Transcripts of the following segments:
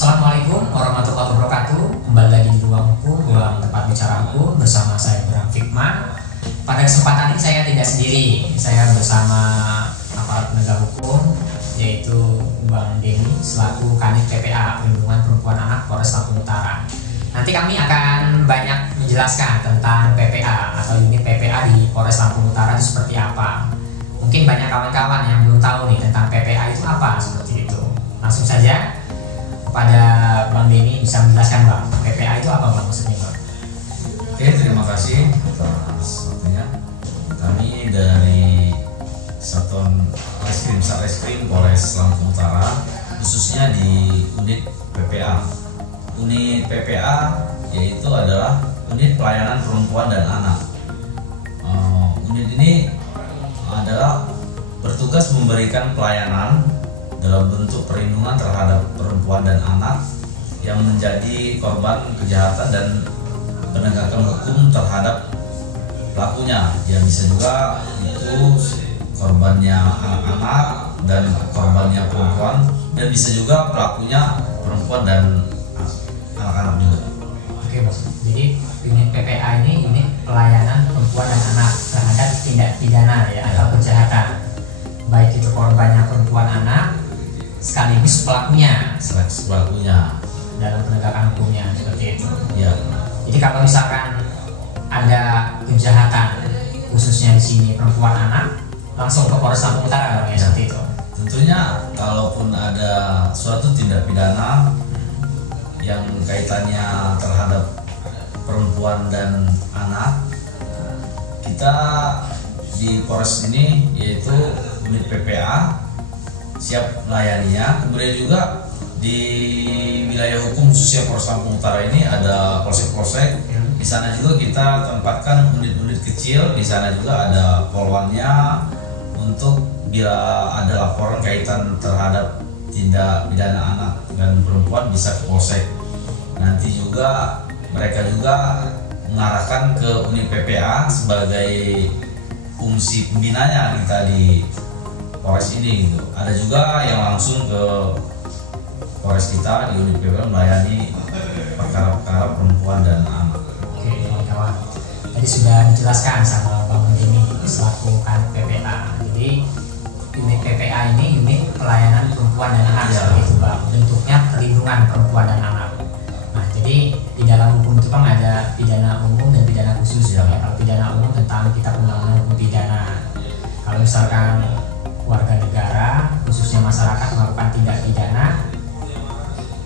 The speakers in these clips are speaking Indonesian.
Assalamualaikum warahmatullahi wabarakatuh. Kembali lagi di Ruang Hukum, ruang tempat bicara hukum bersama saya Bram Fikman. Pada kesempatan ini saya tidak sendiri, saya bersama aparat penegak hukum, yaitu Bang Denny selaku Kanit PPA Perlindungan Perempuan Anak Polres Lampung Utara. Nanti kami akan banyak menjelaskan tentang PPA atau unit PPA di Polres Lampung Utara itu seperti apa. Mungkin banyak kawan-kawan yang belum tahu nih tentang PPA itu apa, seperti itu. Langsung saja pada Bang Denny bisa menjelaskan Bang, PPA itu apa Bang maksudnya Bang? Oke, terima kasih atas waktunya. Kami dari Satuan Satreskrim Polres Lampung Utara, khususnya di unit PPA. Unit PPA yaitu adalah unit pelayanan perempuan dan anak. Unit ini adalah bertugas memberikan pelayanan dalam bentuk perlindungan terhadap perempuan dan anak yang menjadi korban kejahatan dan penegakan hukum terhadap pelakunya. Ya bisa juga itu korbannya anak-anak dan korbannya perempuan, dan bisa juga pelakunya perempuan dan anak-anak juga. Oke Bang, jadi unit PPA ini unit pelayanan perempuan dan anak terhadap tindak pidana ya atau kejahatan, baik itu korbannya perempuan anak sekaligus pelakunya dalam penegakan hukumnya, seperti itu ya. Jadi kalau misalkan ada kejahatan khususnya di sini perempuan anak, langsung ke Polres Lampung Utara ya, seperti itu. Tentunya kalaupun ada suatu tindak pidana yang kaitannya terhadap perempuan dan anak, kita di Polres ini yaitu unit PPA siap melayaninya. Kemudian juga di wilayah hukum khususnya Polres Lampung Utara ini ada polsek-polsek. Di sana juga kita tempatkan unit-unit kecil. Di sana juga ada polwannya untuk bila ada laporan kaitan terhadap tindak pidana anak dan perempuan bisa ke polsek. Nanti juga mereka juga mengarahkan ke unit PPA sebagai fungsi pembinanya kita di Polres ini gitu. Ada juga yang langsung ke Polres kita di unit PPA melayani perkara-perkara perempuan dan anak. Oke kawan-kawan, tadi sudah dijelaskan sama Bang Denny selaku Kanit PPA. Jadi unit PPA ini unit pelayanan perempuan dan anak, seperti itu Bang. Bentuknya perlindungan perempuan dan anak. Nah jadi di dalam hukum itu Bang ada pidana umum dan pidana khusus ya. Kalau pidana umum tentang kitab undang-undang hukum pidana. Kalau misalkan warga negara khususnya masyarakat melakukan tindak pidana,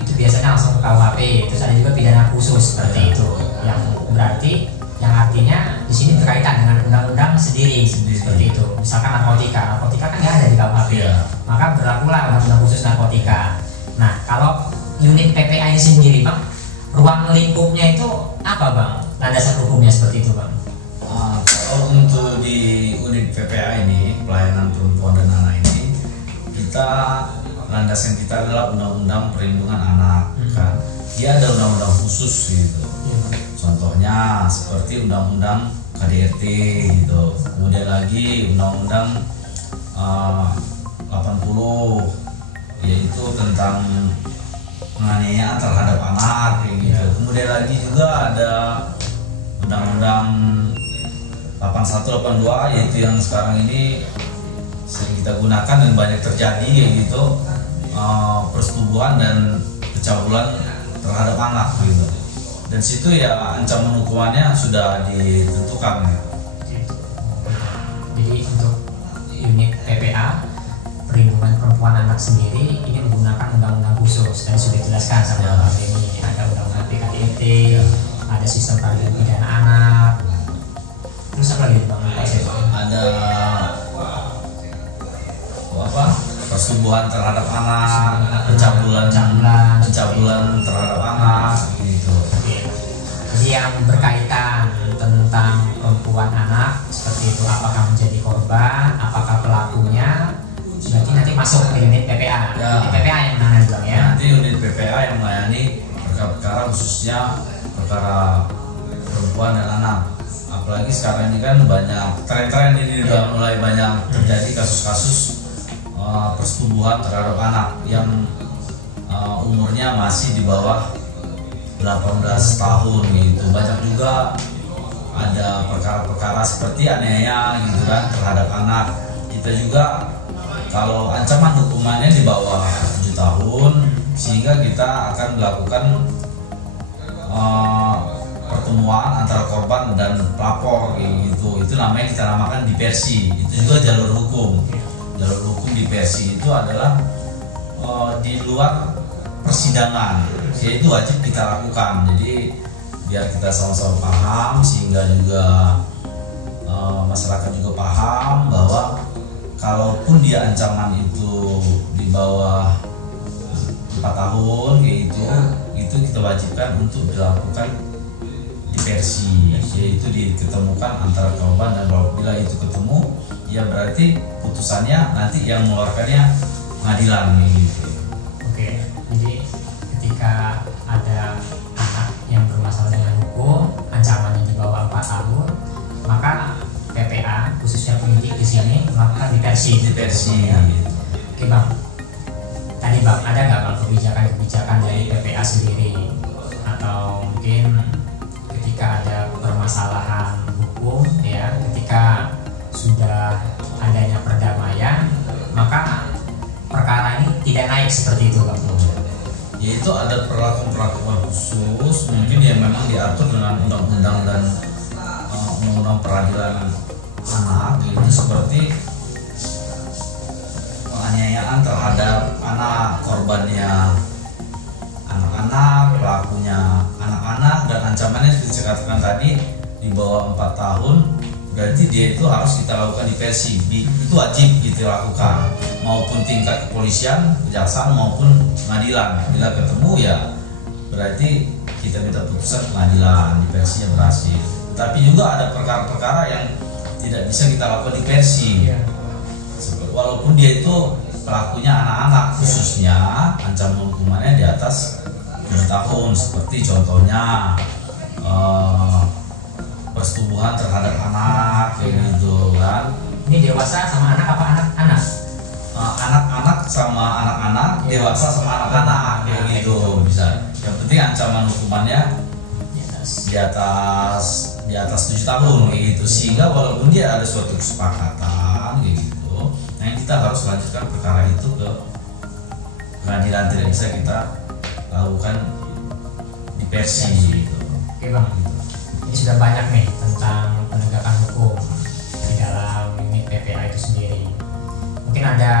itu biasanya langsung ke KUHP. Terus ada juga pidana khusus seperti itu, yang berarti yang artinya di sini berkaitan dengan undang-undang sendiri seperti itu. Misalkan narkotika kan nggak ada di KUHP, maka berlakulah undang-undang khusus narkotika. Nah kalau unit PPA ini sendiri Bang, ruang lingkupnya itu apa Bang? Landasan hukumnya seperti itu Bang? Kalau untuk di unit PPA ini pelayanan perempuan dan anak ini, kita landasan kita adalah undang-undang perlindungan anak. Kan dia ada undang-undang khusus gitu. Contohnya seperti undang-undang KDRT gitu. Kemudian lagi undang-undang 80 yaitu tentang penganiayaan terhadap anak kayak gitu. Kemudian lagi juga ada undang-undang 81 82 yaitu yang sekarang ini sering kita gunakan dan banyak terjadi gitu, persetubuhan dan pencabulan terhadap anak gitu. Dan situ ya ancaman hukumannya sudah ditentukan ya. Jadi untuk unit PPA perlindungan perempuan anak sendiri ini menggunakan undang-undang khusus dan sudah dijelaskan sama Bang Denny. Ada undang-undang PKDRT, ada sistem peradilan pidana anak. Terus apa lagi Bang? Ada apa? Persetubuhan terhadap anak, pencabulan terhadap anak gitu. Jadi yang berkaitan tentang perempuan anak seperti itu, apakah menjadi korban, apakah pelakunya, berarti nanti masuk ke unit PPA. Unit PPA yang menangani Bang ya. Nanti unit PPA yang melayani perkara-perkara khususnya perkara perempuan dan anak. Apalagi sekarang ini kan banyak tren-tren ini udah mulai banyak terjadi kasus-kasus persetubuhan terhadap anak yang umurnya masih di bawah 18 tahun gitu. Banyak juga ada perkara-perkara seperti aniaya gitu kan terhadap anak. Kita juga kalau ancaman hukumannya di bawah 7 tahun, sehingga kita akan melakukan pertemuan antara korban dan pelapor gitu. Itu namanya kita namakan diversi. Itu juga jalur hukum. Jalur hukum diversi itu adalah di luar persidangan, yaitu wajib kita lakukan. Jadi biar kita sama-sama paham, sehingga juga masyarakat juga paham bahwa kalaupun dia ancaman itu di bawah 4 tahun gitu, itu kita wajibkan untuk dilakukan diversi, yaitu diketemukan antara korban dan bila itu ketemu, ya berarti putusannya nanti yang mengeluarkannya pengadilan gitu. Oke, jadi ketika ada anak yang bermasalah dengan hukum, ancamannya di bawah 4 tahun, maka PPA khususnya penyidik di sini melakukan diversi. Ya. Oke bang, tadi bang ada nggak bang kebijakan dari PPA sendiri, atau mungkin ketika ada permasalahan hukum ya, ketika sudah adanya perdamaian, maka perkara ini tidak naik seperti itu bang? Yaitu ada perlakuan khusus mungkin yang memang diatur dengan undang-undang dan undang-undang peradilan anak, itu seperti penganiayaan terhadap anak, korbannya anak-anak, pelakunya anak-anak, dan ancamannya seperti saya katakan tadi di bawah 4 tahun, berarti dia itu harus kita lakukan diversi. Itu wajib kita lakukan, maupun tingkat kepolisian, kejaksaan maupun pengadilan. Bila ketemu ya berarti kita minta putusan pengadilan, diversinya berhasil. Tapi juga ada perkara-perkara yang tidak bisa kita lakukan diversi. Walaupun dia itu pelakunya anak-anak, khususnya ancaman hukumannya di atas 7 tahun, seperti contohnya persetubuhan terhadap anak kayak gitu kan. Ini dewasa sama anak apa anak-anak? Anak-anak sama anak-anak, dewasa sama anak-anak kayak gitu bisa. Yang penting ancaman hukumannya di atas 7 tahun kayak gitu, sehingga walaupun dia ada suatu kesepakatan kayak gitu, nah kita harus lanjutkan perkara itu ke pengadilan, tidak bisa kita lakukan diversi gitu. Oke bang, ini sudah banyak nih tentang penegakan hukum di dalam unit PPA itu sendiri. Mungkin ada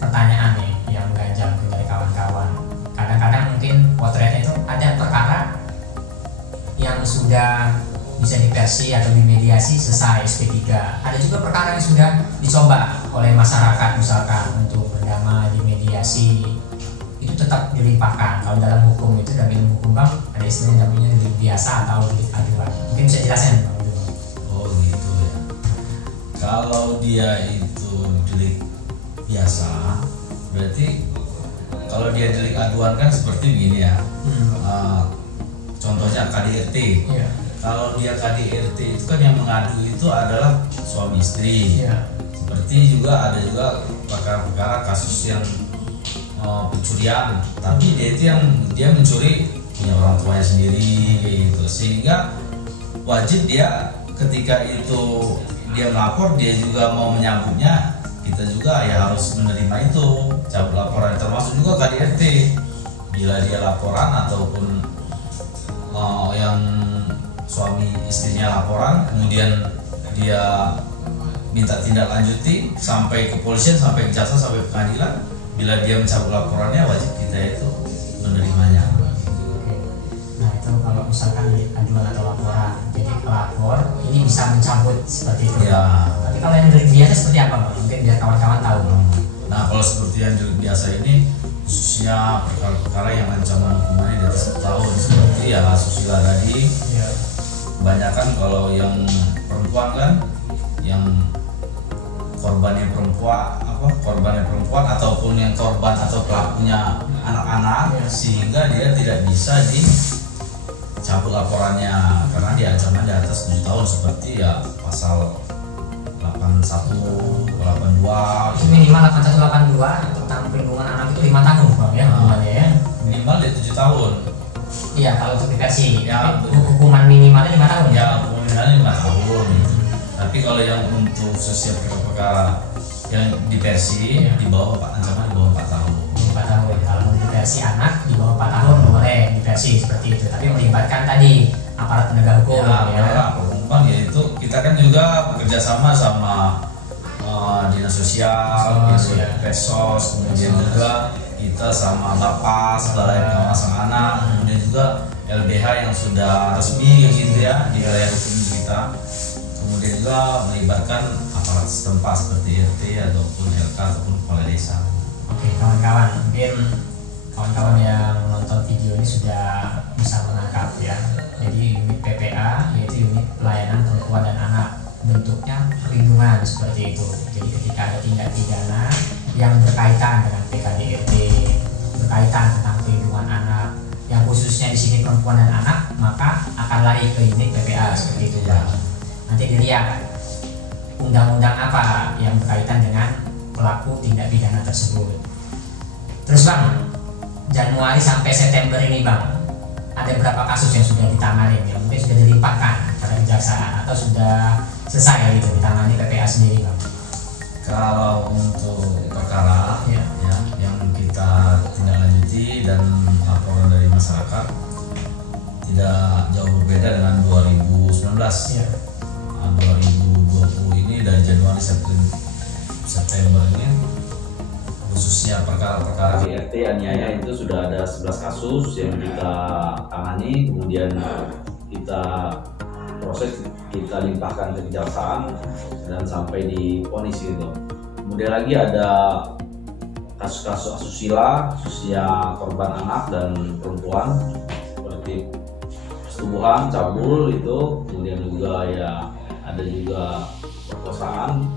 pertanyaan nih yang ganjal dari kawan-kawan. Kadang-kadang mungkin potretnya itu ada perkara yang sudah bisa diversi atau dimediasi selesai SP3. Ada juga perkara yang sudah dicoba oleh masyarakat misalkan untuk berdamai, dimediasi, itu tetap dilimpahkan. Kalau dalam hukum itu, dalam ilmu hukum bang, ada istilah namanya delik biasa atau delik aduan. Mungkin bisa jelasin bang? Oh gitu ya. Kalau dia itu delik biasa, berarti kalau dia delik aduan kan seperti begini ya. Contohnya KDRT. Kalau dia KDRT itu kan yang mengadu itu adalah suami istri. Seperti juga ada juga perkara-perkara kasus yang pencurian, tapi dia mencuri punya orang tuanya sendiri gitu, sehingga wajib dia ketika itu dia melapor, dia juga mau menyambutnya, kita juga ya harus menerima itu, cabut laporan. Termasuk juga KDRT, bila dia laporan ataupun yang suami istrinya laporan, kemudian dia minta tindak lanjuti sampai ke polisian, sampai ke jaksa, sampai pengadilan, bila dia mencabut laporannya, wajib kita itu menerimanya. Nah itu kalau misalkan aduan atau laporan, jadi pelapor ini bisa mencabut seperti itu. Ya. Tapi kalau yang delik biasa seperti apa bang? Mungkin biar kawan-kawan tahu. Nah kalau seperti yang delik biasa ini, khususnya perkara-perkara yang ancaman hukumannya di atas 1 tahun, seperti ya asusila tadi. Kebanyakan kalau yang perempuan kan, yang korbannya perempuan ataupun yang korban atau pelakunya anak-anak, sehingga dia tidak bisa dicabut laporannya karena dia ancaman di atas 7 tahun, seperti ya pasal 81, 82. Minimal 81, 82 tentang perlindungan anak itu 5 tahun bang ya hukumannya. tahun. Iya, kalau untuk diversi Ya, hukuman minimalnya 5 tahun Ya, pemilihannya 5 tahun. Tapi kalau yang untuk khususnya perkara yang diversi Iya. di bawah ancaman di bawah 4 tahun. 4 tahun. Kalau mau diversi anak di bawah 4 tahun boleh diversi seperti itu. Tapi melibatkan tadi aparat penegak hukum Ya, perempuan yaitu kita kan juga bekerja sama sama dinas sosial, Pesos, kemudian juga kita sama Lapas, Balai Pengawasan Anak, kemudian juga LBH yang sudah resmi gitu ya di wilayah hukum kita. Kemudian juga melibatkan aparat setempat seperti RT ataupun LK ataupun kepala desa. Oke, kawan-kawan, mungkin kawan-kawan yang nonton video ini sudah bisa menangkap ya. Jadi unit PPA yaitu unit pelayanan perempuan dan anak, bentuknya perlindungan seperti itu. Jadi ketika ada tindak pidana yang berkaitan dengan PKDRT, berkaitan tentang perlindungan anak, yang khususnya di sini perempuan dan anak, maka akan lari ke unit PPA seperti itu Bang. Nanti dilihat undang-undang apa yang berkaitan dengan pelaku tindak pidana tersebut. Terus Bang, Januari sampai September ini Bang, ada berapa kasus yang sudah ditangani ya? Mungkin sudah dilimpahkan pada kejaksaan atau sudah selesai gitu ditangani PPA sendiri Bang? Kalau untuk perkara Ya. ya yang kita tindak lanjuti dan laporan dari masyarakat tidak jauh berbeda dengan 2019. Ya. 2020 ini dari Januari September ini khususnya perkara-perkara KDRT aniaya itu sudah ada 11 kasus yang kita tangani, kemudian kita proses, kita limpahkan ke kejaksaan dan sampai di vonis gitu. Kemudian lagi ada kasus-kasus asusila, khususnya korban anak dan perempuan seperti persetubuhan, cabul itu, kemudian juga ya ada juga perkosaan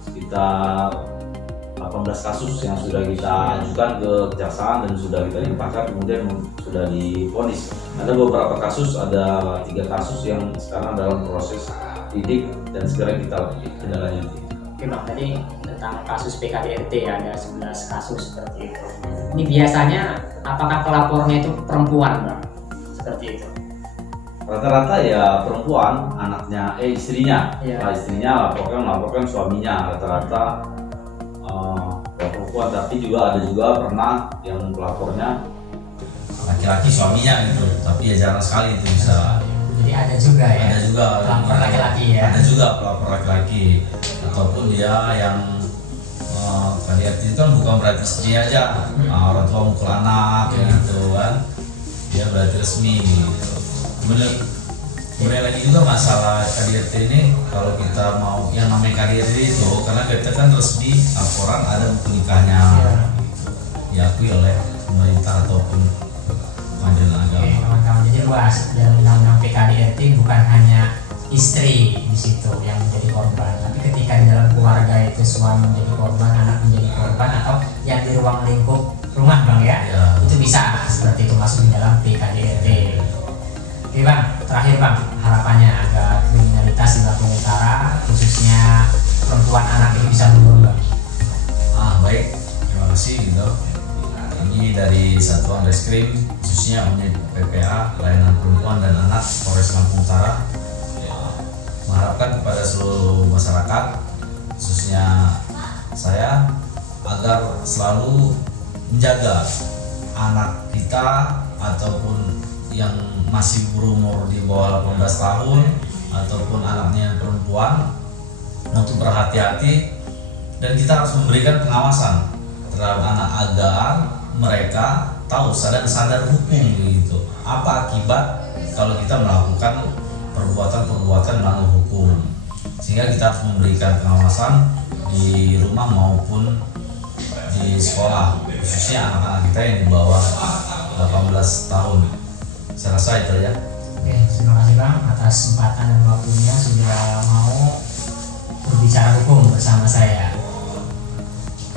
sekitar 18 kasus yang sudah kita ajukan ke kejaksaan dan sudah kita limpahkan, kemudian sudah divonis. Ada beberapa kasus, ada 3 kasus yang sekarang dalam proses lidik dan segera kita tindak lanjuti. Oke Bang, tadi tentang kasus PKDRT ada 11 kasus seperti itu. Ini biasanya apakah pelapornya itu perempuan Bang? Seperti itu. Rata-rata ya perempuan, anaknya, istrinya, Iya. Istrinya melaporkan suaminya rata-rata perempuan, tapi juga ada juga pernah yang pelapornya laki-laki suaminya gitu, tapi ya jarang sekali itu bisa. Jadi ada juga ya. Ada juga pelapor laki-laki ya. Ada juga pelapor laki-laki ataupun dia yang KDRT itu kan bukan berarti istri aja, orang tua mukul anak gitu kan, dia berarti resmi gitu. Kemudian lagi juga masalah KDRT ini, kalau kita mau yang namanya KDRT itu karena kita kan resmi laporan ada buku nikahnya diakui oleh pemerintah ataupun pengadilan agama. Oke, kawan-kawan, jadi luas dalam undang-undang PKDRT bukan hanya istri di situ yang menjadi korban, tapi ketika di dalam keluarga itu suami menjadi korban, anak menjadi korban, atau yang di ruang lingkup rumah Bang ya, itu bisa seperti itu masuk di dalam PKDRT. Oke Bang, terakhir Bang, harapannya agar kriminalitas di Lampung Utara khususnya perempuan anak ini bisa menurun Bang. Baik, terima kasih gitu. Ini dari Satuan Reskrim khususnya unit PPA Pelayanan Perempuan dan Anak Polres Lampung Utara mengharapkan kepada seluruh masyarakat khususnya saya agar selalu menjaga anak kita ataupun yang masih berumur di bawah 18 tahun ataupun anaknya perempuan untuk berhati-hati, dan kita harus memberikan pengawasan terhadap anak agar mereka tahu sadar hukum gitu. Apa akibat kalau kita melakukan perbuatan-perbuatan melanggar hukum, sehingga kita harus memberikan pengawasan di rumah maupun di sekolah, khususnya anak-anak kita yang di bawah 18 tahun. Saya rasa itu ya. Oke, terima kasih Bang atas kesempatan dan waktunya sudah mau berbicara hukum bersama saya.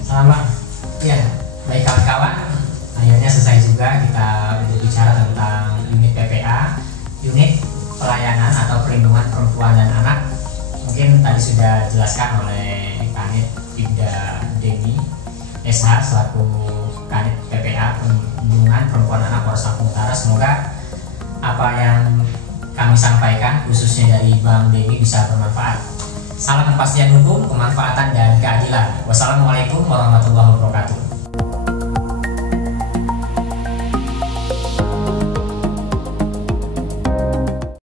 Salam Bang. Ya, baik kawan-kawan, akhirnya selesai juga kita berbicara tentang unit PPA, unit pelayanan atau perlindungan perempuan dan anak. Mungkin tadi sudah dijelaskan oleh Kanit Ibda Deni SH selaku Kanit PPA Perlindungan Perempuan Anak Polres Lampung Semoga apa yang kami sampaikan khususnya dari Bang Denny bisa bermanfaat. Salam kepastian hukum, kemanfaatan dan keadilan. Wassalamualaikum warahmatullahi wabarakatuh.